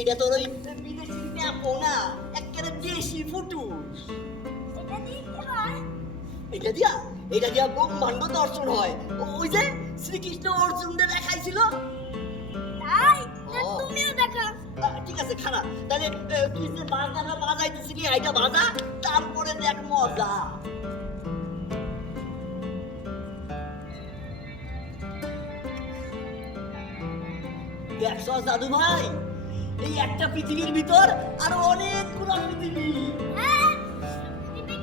এটা তোর ওই বিদেশি ন্যাপো না একেবারে দেশি ফুটু এটা দিয়ে এটা দিয়া? ব্রহ্মাণ্ড দর্শন হয়। ওই যে শ্রীকৃষ্ণ অর্জুনদের দেখাইছিল। তাই। তুমিও দেখা। ঠিক আছে খারাপ তাহলে তুই যে বাজানা বাজাইতেছিলি এইটা বাজা তারপরে দেখ মজা। দেখছ দাদু ভাই এই একটা পৃথিবীর ভিতর আরও অনেকগুলো পৃথিবী হ্যাঁ পৃথিবী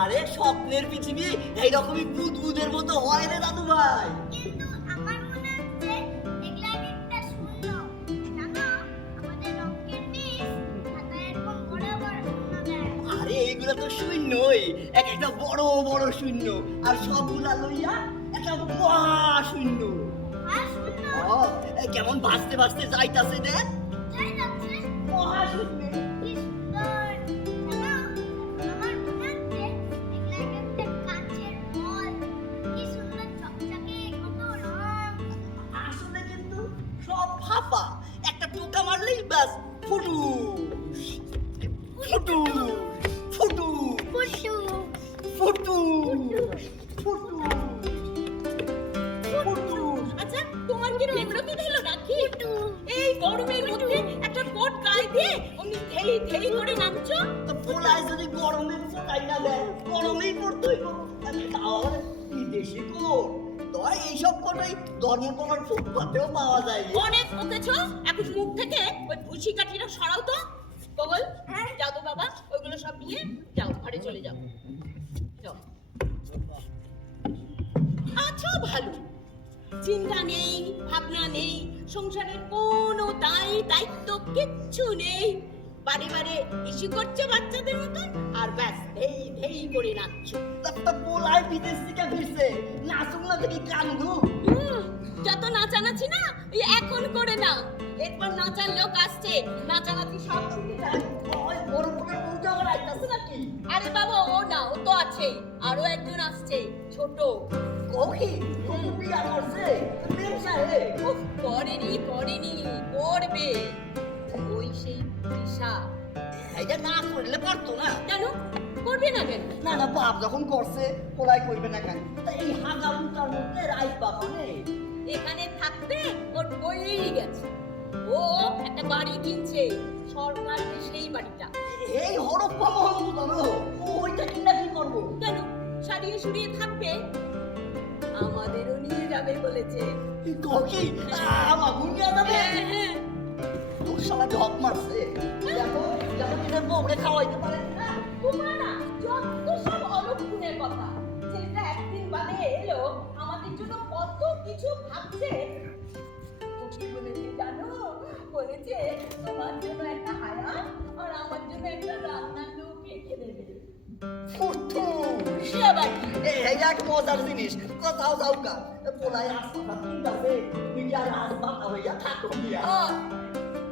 আরে স্বপ্নের পৃথিবী এইরকমই বুদবুদের মতো হয় রে দাদু ভাই। আরে এইগুলো তো শূন্যই এক একটা বড় বড় শূন্য আর সবগুলা লইয়া একটা মহা শূন্য। কেমন বাঁচতে বাঁচতে যাইতাছে ফাঁপা। একটা টোকা মারলেই ব্যাস ফুটু। ফুটু। ফুটু। ফুটু। ফুটু। ফুটু। ফুটু। আচ্ছা তোমার কি হলো ধেই নাচছো? তো পোলায় যদি গরমে তাই না দেয় গরমেই পড়তোই আমি তাহলে বিদেশি কোট। তয় এইসব কোটাই ধর্মপ্রমাণ ফুটপাতেও পাওয়া যায় অনেক বকেছো? এখন মুখ থেকে ওই ভুসি কাঠিটা সরাও তো। কবল হ্যাঁ। যাও তো বাবা ওইগুলো সব নিয়ে যাও ঘরে চলে যাও। যাও। আচ্ছা ভালো। চিন্তা নেই ভাবনা নেই সংসারের কোনো দায় দায়িত্ব কিচ্ছু নেই। বারে বারে ইস্যু করছ বাচ্চাদের মতন? আর ব্যাস ধেই ধেই করে নাচছো একটা পোলায় বিদেশ থেকে ফিরছে। নাচুক না দেখি কান্দু যত নাচানাচি না ওই এখন করে না এরপর নাচার লোক আসছে। নাচানাচি সব শিখে যাবে ওই বড় বউটা আবার আইতাছে নাকি? আরে বাবা ও না ও তো আছে। আরও একজন আসছে ছোট। কৌকি কৌকি বিয়া করছে? প্রেম সাহেব করেনি করেনি করবে। এটা না করলে পারতো না। কেন? করবে না কেন? না না বাপ যখন করছে পোলাই করবে না কেন? তা এই হাগা মুটার মধ্যে রাইস বাবা নেই এখানে থাকতে ওর বইয়েই গেছে। ও একটা বাড়ি কিনছে সরকারের সেই বাড়িটা। এই হরপ্পা মহম্মদ ওইটা কিনা কি করব? কেন? সারিয়ে সুরিয়ে থাকবে? আমাদেরও নিয়ে যাবে বলেছে। কৌকি আমার গুনিয়া যাবে। হ্যাঁ, হ্যাঁ। তোর শালা ঢপ মারছে। দেখো বউরে খাওয়াইতে পারে না তোমার না যত সব অলক্ষণের কথা। ছেলেটা একদিন বাদে এলো আমাদের জন্য কত কিছু ভাবছে। বলেছে জানো বলেছে তোমার জন্য একটা হায়া আর আমার জন্য একটা রান্নার লোক রেখে দেবে। সে আবার? এই এক মজার জিনিস কোথাও যাও কা পোলাই ঠিক আছে হইয়া থাকো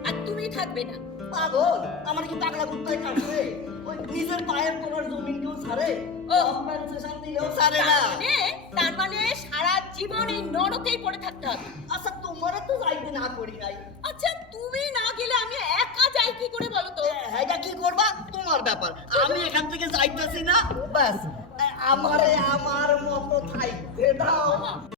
আর তুমি থাকবে না। পাগল? আমার কি পাগলা কুত্তায় কাটবে ওই নিজের পায়ের তোলার জমিন কেউ ছাড়ে? ও। কম্পেনসেশন দিলেও ছাড়ে না। তার মানে তার মানে সারা জীবন এই নরকেই পড়ে থাকতে হবে। আচ্ছা তোমারে তো যাইতে না করি নাই। আচ্ছা তুমি না গেলে আমি একা যাই কি করে বলো তো? এটা কি করবা? তোমার ব্যাপার। আমি এখান থেকে যাইতেছি না। ব্যাস আমারে আমার মতো থাইতে দাও।